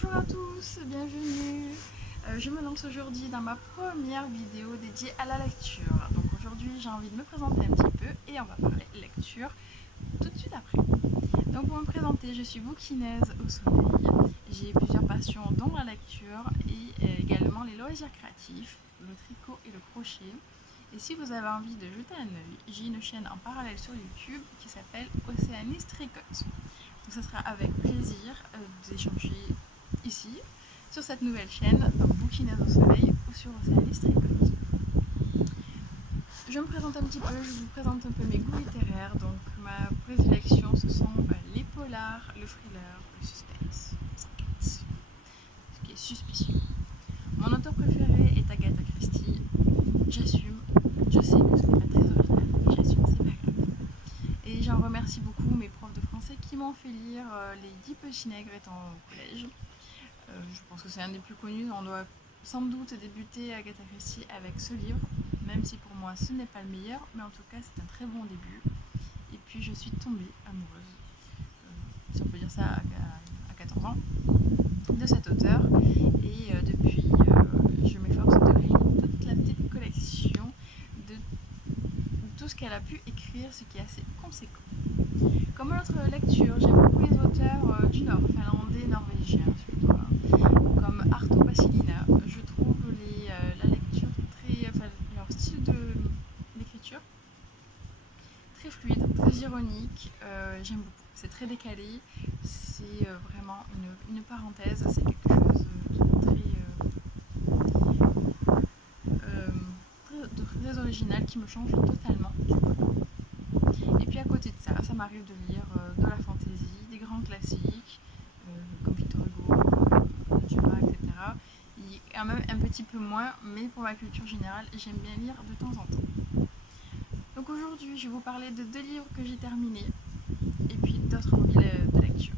Bonjour à tous, bienvenue. Je me lance aujourd'hui dans ma première vidéo dédiée à la lecture. Donc aujourd'hui j'ai envie de me présenter un petit peu et on va parler lecture tout de suite après. Donc pour me présenter, je suis bouquineuse au soleil. J'ai plusieurs passions dont la lecture et également les loisirs créatifs, le tricot et le crochet. Et si vous avez envie de jeter un œil, j'ai une chaîne en parallèle sur YouTube qui s'appelle Océanis Tricote. Donc ce sera avec plaisir d'échanger ici, sur cette nouvelle chaîne, donc Bouquineuse au soleil ou sur Océanis Tricote. Je me présente un petit peu, je vous présente un peu mes goûts littéraires. Donc ma prédilection ce sont les polars, le thriller, le suspense, l'enquête, ce qui est suspicieux. Mon auteur préféré est Agatha Christie. J'assume, je sais que ce n'est pas très original, mais j'assume, c'est pas grave. Et j'en remercie beaucoup mes profs de français qui m'ont fait lire Les 10 petits nègres étant au collège. Je pense que c'est un des plus connus. On doit sans doute débuter Agatha Christie avec ce livre, même si pour moi ce n'est pas le meilleur, mais en tout cas c'est un très bon début. Et puis je suis tombée amoureuse, si on peut dire ça, à 14 ans, de cet auteur. Et depuis, je m'efforce de lire toute la petite collection de tout ce qu'elle a pu écrire, ce qui est assez conséquent. Comme autre lecture, j'aime beaucoup les auteurs du Nord, finlandais, norvégiens, surtout, comme Arto Passilina. Je trouve la lecture leur style d'écriture très fluide, très ironique. J'aime beaucoup. C'est très décalé. C'est vraiment une parenthèse. C'est quelque chose de très original qui me change totalement du coup. Et puis à côté de ça, ça m'arrive de lire de la fantaisie, des grands classiques, comme Victor Hugo, Dumas, etc. Et quand même un petit peu moins, mais pour ma culture générale, j'aime bien lire de temps en temps. Donc aujourd'hui, je vais vous parler de 2 livres que j'ai terminés, et puis d'autres envies de lecture.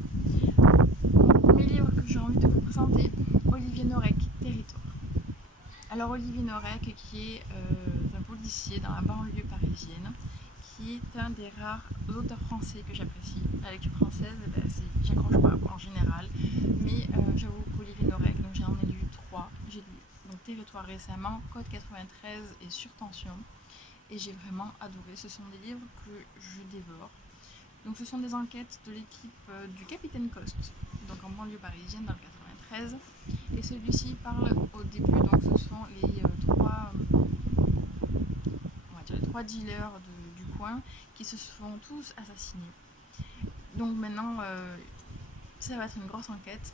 Mon premier livre que j'ai envie de vous présenter, Olivier Norek, Territoire. Alors Olivier Norek, qui est un policier dans la banlieue parisienne, qui est un des rares auteurs français que j'apprécie. La lecture française, j'accroche pas en général, mais j'avoue qu'Olivier Norek, donc j'en ai lu 3. J'ai lu donc Territoire récemment, Code 93 et Surtension, et j'ai vraiment adoré. Ce sont des livres que je dévore. Donc ce sont des enquêtes de l'équipe du Capitaine Coste, donc en banlieue parisienne dans le 93. Et celui-ci parle au début, donc ce sont les trois dealers du coin qui se font tous assassiner. Donc maintenant, ça va être une grosse enquête.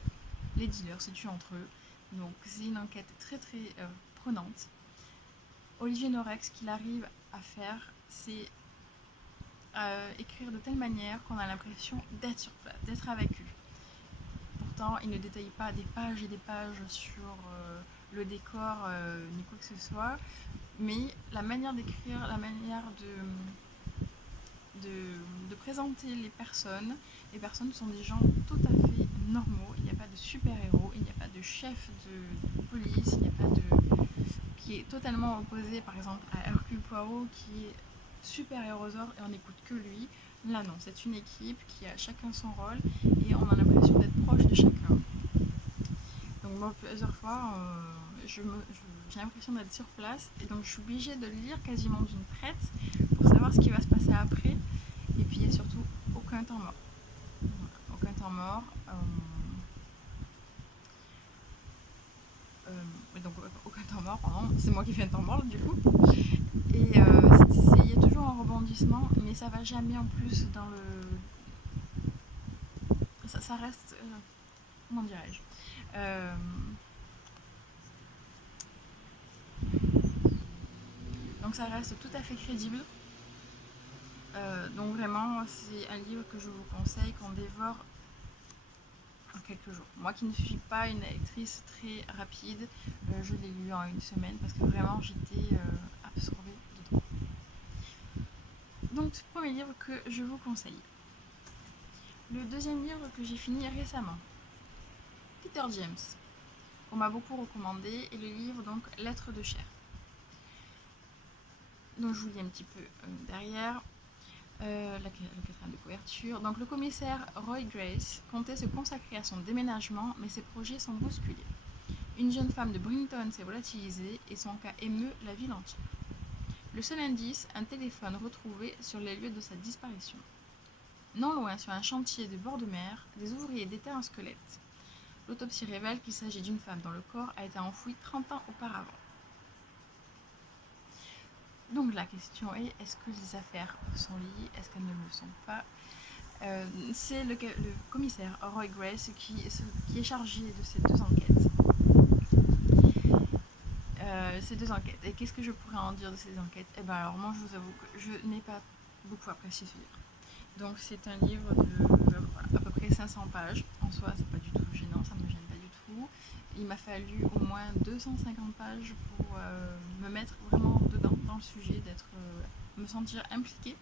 Les dealers se tuent entre eux. Donc c'est une enquête très très prenante. Olivier Norek, ce qu'il arrive à faire, c'est écrire de telle manière qu'on a l'impression d'être sur place, d'être avec eux. Pourtant, il ne détaille pas des pages et des pages sur le décor ni quoi que ce soit, mais la manière d'écrire, la manière de présenter les personnes sont des gens tout à fait normaux. Il n'y a pas de super-héros, il n'y a pas de chef de police, il n'y a pas de... qui est totalement opposé par exemple à Hercule Poirot qui est super-hérosaure et on n'écoute que lui. Là non, c'est une équipe qui a chacun son rôle et on a l'impression d'être proche de chacun. Donc moi plusieurs fois j'ai l'impression d'être sur place et donc je suis obligée de lire quasiment d'une traite pour savoir ce qui va se passer après. Et puis il n'y a surtout aucun temps mort. Aucun temps mort. Donc aucun temps mort, pardon, c'est moi qui fais un temps mort du coup. Et il y a toujours un rebondissement, mais ça va jamais en plus dans le... Ça reste... comment dirais-je Donc ça reste tout à fait crédible. Donc vraiment, c'est un livre que je vous conseille, qu'on dévore en quelques jours. Moi qui ne suis pas une lectrice très rapide, je l'ai lu en une semaine parce que vraiment j'étais absorbée dedans. Donc, premier livre que je vous conseille. Le deuxième livre que j'ai fini récemment, Peter James, qu'on m'a beaucoup recommandé, et le livre donc Lettres de chair. Donc je vous lis un petit peu derrière. La le quatrième de couverture. Donc le commissaire Roy Grace comptait se consacrer à son déménagement, mais ses projets sont bousculés. Une jeune femme de Brinton s'est volatilisée et son cas émeut la ville entière. Le seul indice, un téléphone retrouvé sur les lieux de sa disparition. Non loin, sur un chantier de bord de mer, des ouvriers déterrent un squelette. L'autopsie révèle qu'il s'agit d'une femme dont le corps a été enfoui 30 ans auparavant. Donc la question est, est-ce que les affaires sont liées? Est-ce qu'elles ne le sont pas? C'est le commissaire Roy Grace qui est chargé de ces deux enquêtes. Et qu'est-ce que je pourrais en dire de ces enquêtes? Eh ben alors moi je vous avoue que je n'ai pas beaucoup apprécié ce livre. Donc c'est un livre de à peu près 500 pages. En soi c'est pas du tout gênant, ça ne me gêne pas du tout. Il m'a fallu au moins 250 pages pour me mettre vraiment dedans, dans le sujet, me sentir impliquée.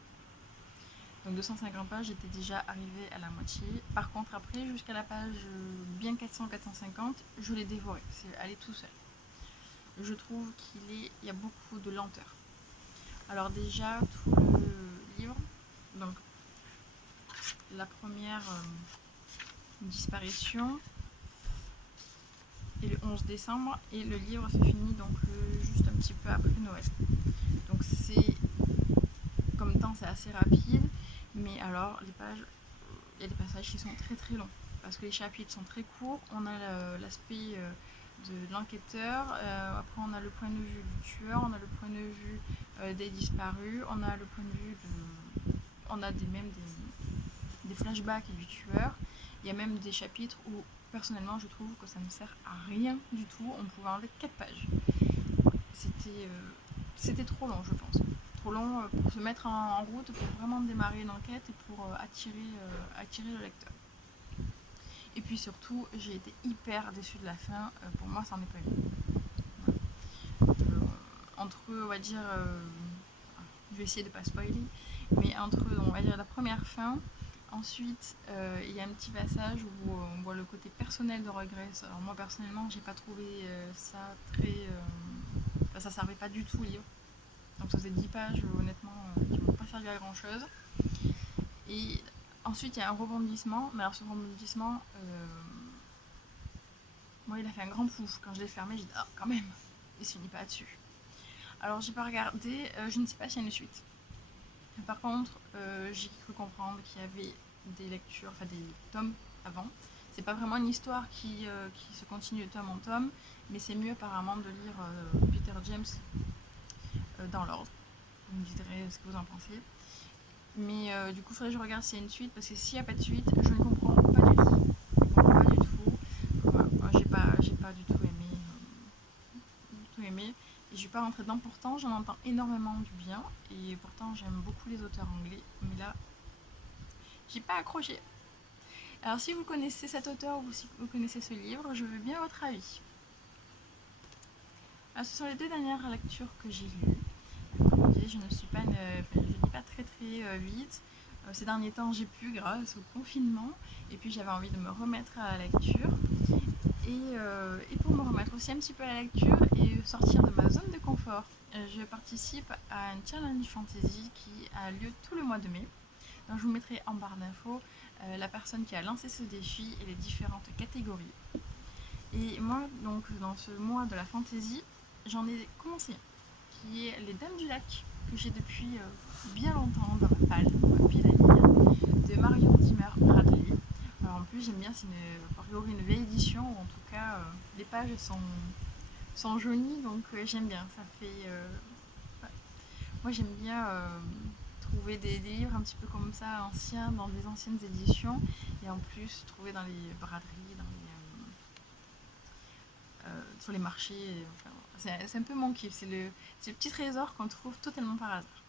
Donc 250 pages, j'étais déjà arrivée à la moitié. Par contre après, jusqu'à la page bien 400-450, je l'ai dévoré, c'est allé tout seul. Je trouve qu'il y a beaucoup de lenteur. Alors déjà, tout le livre, donc la première disparition est le 11 décembre et le livre se finit donc juste un petit peu après Noël. Donc c'est, comme temps c'est assez rapide, mais alors les pages, il y a des passages qui sont très très longs parce que les chapitres sont très courts. On a l'aspect de l'enquêteur, après on a le point de vue du tueur, on a le point de vue des disparus, on a le point de vue on a même des flashbacks du tueur. Il y a même des chapitres où personnellement je trouve que ça ne sert à rien du tout, on pouvait enlever 4 pages. C'était trop long, je pense. Trop long pour se mettre en route, pour vraiment démarrer une enquête et pour attirer le lecteur. Et puis surtout, j'ai été hyper déçue de la fin. Pour moi, ça n'en est pas une. Entre, on va dire, je vais essayer de ne pas spoiler, mais entre, on va dire, la première fin, ensuite, il y a un petit passage où on voit le côté personnel de Roy Grace. Alors moi, personnellement, j'ai pas trouvé ça très... ça servait pas du tout au livre. Donc ça faisait 10 pages, honnêtement, qui m'ont pas servi à grand chose. Et ensuite, il y a un rebondissement, mais alors ce rebondissement, moi, il a fait un grand pouf. Quand je l'ai fermé, j'ai dit, ah, quand même, il se finit pas là-dessus. Alors, j'ai pas regardé, je ne sais pas s'il y a une suite. Par contre, j'ai cru comprendre qu'il y avait des lectures, enfin des tomes avant. C'est pas vraiment une histoire qui se continue de tome en tome, mais c'est mieux apparemment de lire Peter James dans l'ordre. Vous me direz ce que vous en pensez. Mais du coup, il faudrait que je regarde s'il y a une suite, parce que s'il n'y a pas de suite, je ne comprends pas du tout. Je ne comprends pas du tout. Voilà, j'ai pas du tout aimé. Et je vais pas rentrer dedans. Pourtant, j'en entends énormément du bien. Et pourtant, j'aime beaucoup les auteurs anglais. Mais là, j'ai pas accroché. Alors, si vous connaissez cet auteur ou si vous connaissez ce livre, je veux bien votre avis. Alors, ce sont les deux dernières lectures que j'ai lues. Comme je disais, je ne lis pas très très vite. Ces derniers temps, j'ai pu grâce au confinement. Et puis, j'avais envie de me remettre à la lecture. Et pour me remettre aussi un petit peu à la lecture et sortir de ma zone de confort, je participe à un challenge fantasy qui a lieu tout le mois de mai. Donc je vous mettrai en barre d'infos la personne qui a lancé ce défi et les différentes catégories. Et moi, donc dans ce mois de la fantasy, j'en ai commencé un, qui est Les Dames du Lac, que j'ai depuis bien longtemps dans ma palle, dans ma pile à lire, de Marion Zimmer Bradley. Alors en plus j'aime bien, c'est une vieille édition, ou en tout cas les pages sont jaunies, donc j'aime bien. Ça fait, ouais. Moi j'aime bien trouver des livres un petit peu comme ça, anciens, dans des anciennes éditions, et en plus trouver dans les braderies, sur les marchés. Enfin, c'est un peu mon kiff, c'est le petit trésor qu'on trouve totalement par hasard.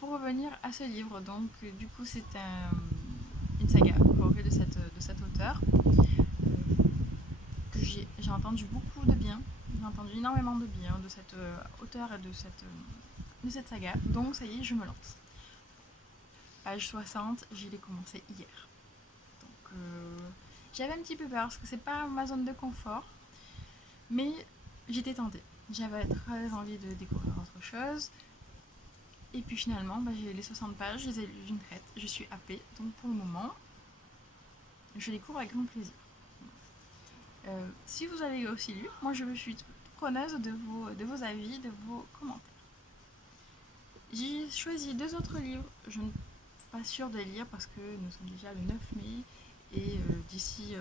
Pour revenir à ce livre, donc du coup c'est une saga de cet auteur que j'ai entendu beaucoup de bien, j'ai entendu énormément de bien de cet auteur et de cette saga, donc ça y est, je me lance. Page 60, je l'ai commencé hier. Donc j'avais un petit peu peur parce que c'est pas ma zone de confort, mais j'étais tentée. J'avais très envie de découvrir autre chose. Et puis finalement, j'ai les 60 pages, je les ai lues d'une traite, je suis happée. Donc pour le moment, je les couvre avec grand plaisir. Si vous avez aussi lu, moi je suis preneuse de vos avis, de vos commentaires. J'ai choisi 2 autres livres, je ne suis pas sûre de les lire parce que nous sommes déjà le 9 mai et d'ici...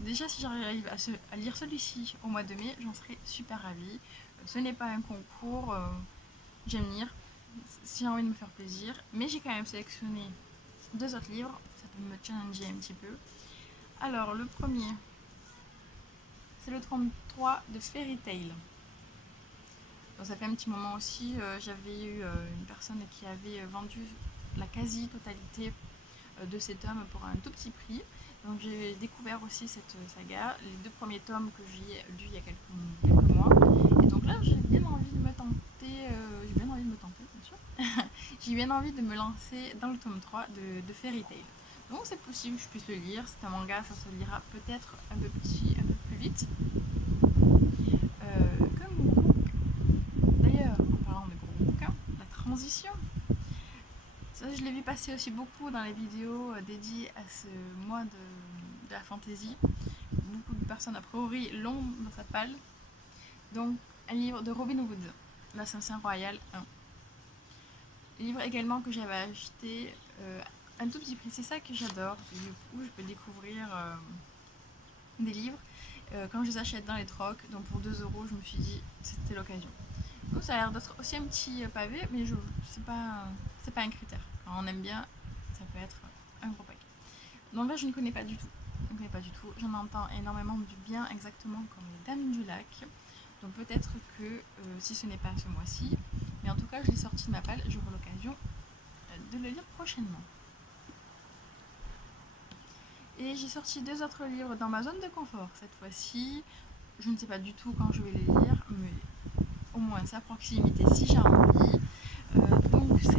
déjà si j'arrive à lire celui-ci au mois de mai, j'en serais super ravie. Ce n'est pas un concours, j'aime lire si j'ai envie de me faire plaisir, mais j'ai quand même sélectionné 2 autres livres, ça peut me challenger un petit peu. Alors le premier, c'est le 33 de Fairy Tail. Donc, ça fait un petit moment aussi, j'avais eu une personne qui avait vendu la quasi-totalité de ces tomes pour un tout petit prix. Donc j'ai découvert aussi cette saga, les 2 premiers tomes que j'ai lus il y a quelques mois. Et donc là j'ai bien envie de me tenter, bien sûr. J'ai bien envie de me lancer dans le tome 3 de Fairy Tail. Donc c'est possible que je puisse le lire, c'est un manga, ça se lira peut-être un peu plus vite. Comme gros d'ailleurs, en parlant de gros bouquins, la transition. Ça, je l'ai vu passer aussi beaucoup dans les vidéos dédiées à ce mois de la fantasy. Beaucoup de personnes a priori l'ont dans sa palle. Donc un livre de Robin Hood, L'Assassin Royal 1. Livre également que j'avais acheté un tout petit prix. C'est ça que j'adore. Du coup, je peux découvrir des livres quand je les achète dans les trocs. Donc pour 2 €, je me suis dit c'était l'occasion. Donc ça a l'air d'être aussi un petit pavé, mais c'est pas un critère. Quand on aime bien, ça peut être un gros paquet. Donc là, je ne connais pas du tout. J'en entends énormément du bien, exactement comme les Dames du Lac. Donc peut-être que si ce n'est pas ce mois-ci, mais en tout cas, je l'ai sorti de ma palle. J'aurai l'occasion de le lire prochainement. Et j'ai sorti 2 autres livres dans ma zone de confort. Cette fois-ci, je ne sais pas du tout quand je vais les lire, mais au moins c'est à proximité si j'ai envie. Donc ce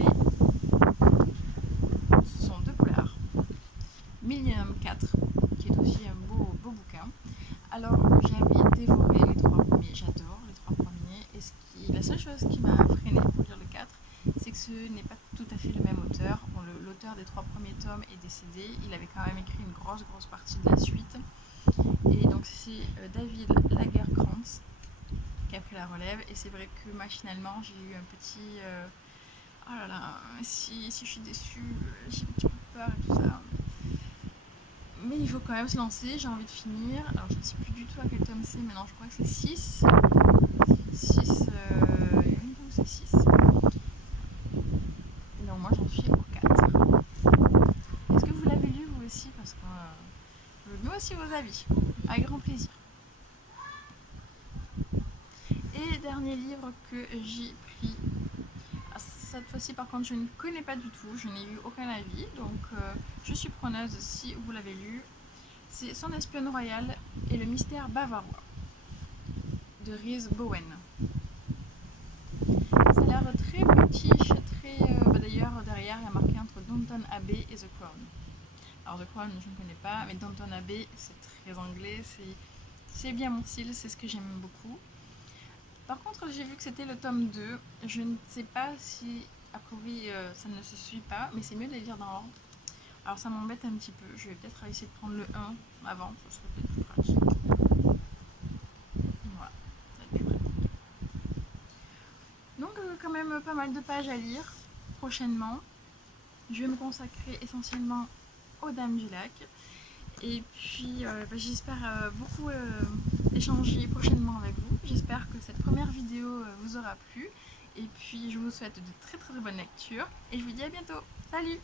sont 2 polars. Millennium 4, qui est aussi un beau bouquin. Alors j'avais dévoré les 3 premiers, j'adore les 3 premiers, et la seule chose qui m'a freinée pour lire le 4, c'est que ce n'est pas tout à fait le même auteur. Bon, l'auteur des 3 premiers tomes est décédé, il avait quand même écrit une grosse partie de la suite. Et donc c'est David Lagerkrantz qui a pris la relève, et c'est vrai que machinalement j'ai eu un petit oh là là, si je suis déçue, j'ai un petit peu peur et tout ça, mais il faut quand même se lancer, j'ai envie de finir. Alors je ne sais plus du tout à quel tome c'est maintenant, je crois que c'est 6, c'est 6. Donc moi j'en suis au 4. Est-ce que vous l'avez lu vous aussi? Parce que je veux bien aussi vos avis, avec grand plaisir. Et dernier livre que j'ai pris, cette fois-ci par contre je ne connais pas du tout, je n'ai eu aucun avis, donc je suis preneuse si vous l'avez lu. C'est Son espionne royale et le mystère bavarois de Rhys Bowen. Ça a l'air très british, très... d'ailleurs derrière il y a marqué entre Downton Abbey et The Crown. Alors The Crown je ne connais pas, mais Downton Abbey c'est très anglais, c'est bien mon style, c'est ce que j'aime beaucoup. Par contre j'ai vu que c'était le tome 2, je ne sais pas si a priori ça ne se suit pas, mais c'est mieux de les lire dans l'ordre. Alors ça m'embête un petit peu, je vais peut-être essayer de prendre le 1 avant, ce serait peut-être plus pratique. Voilà, ça va être plus pratique. Donc quand même pas mal de pages à lire prochainement. Je vais me consacrer essentiellement aux Dames du Lac. Et puis j'espère beaucoup échanger prochainement avec vous. J'espère que cette première vidéo vous aura plu. Et puis je vous souhaite de très bonnes lectures. Et je vous dis à bientôt. Salut!